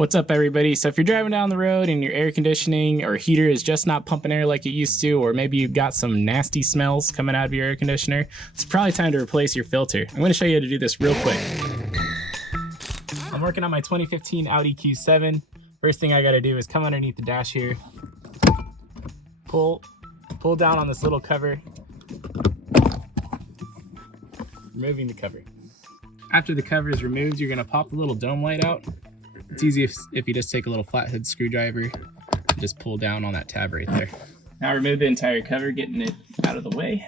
What's up, everybody? So if you're driving down the road and your air conditioning or heater is just not pumping air like it used to, or maybe you've got some nasty smells coming out of your air conditioner, it's probably time to replace your filter. I'm going to show you how to do this real quick. I'm working on my 2015 Audi Q7. First thing I got to do is come underneath the dash here, pull down on this little cover, removing the cover. After the cover is removed, you're going to pop the little dome light out. It's easy if you just take a little flathead screwdriver and just pull down on that tab right there. Now remove the entire cover, getting it out of the way.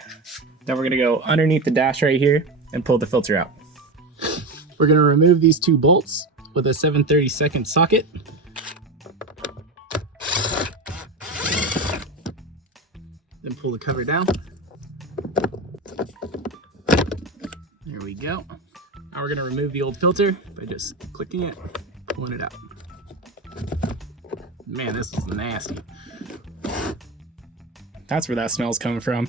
Then we're gonna go underneath the dash right here and pull the filter out. We're gonna remove these two bolts with a 7/32 socket. Then pull the cover down. There we go. Now we're gonna remove the old filter by just clicking it, pulling it out. Man, this is nasty. That's where that smell's coming from.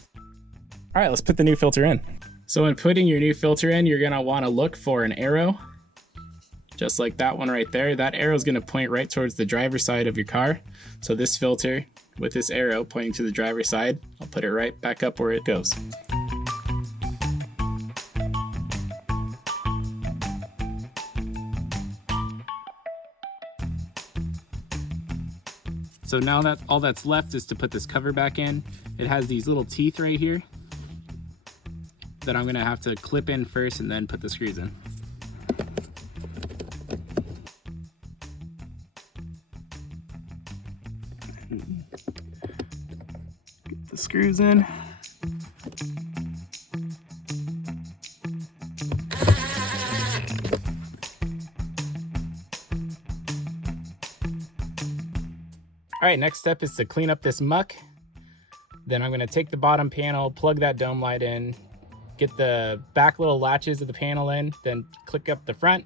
All right, let's put the new filter in. So when putting your new filter in, you're gonna wanna look for an arrow, just like that one right there. That arrow is gonna point right towards the driver's side of your car. So this filter with this arrow pointing to the driver's side, I'll put it right back up where it goes. So now that all that's left is to put this cover back in. It has these little teeth right here that I'm gonna have to clip in first and then put the screws in. Get the screws in. All right, next step is to clean up this muck. Then I'm gonna take the bottom panel, plug that dome light in, get the back little latches of the panel in, then click up the front,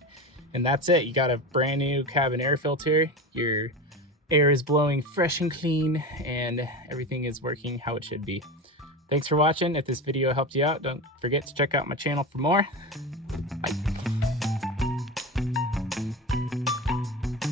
and that's it. You got a brand new cabin air filter. Your air is blowing fresh and clean, and everything is working how it should be. Thanks for watching. If this video helped you out, don't forget to check out my channel for more.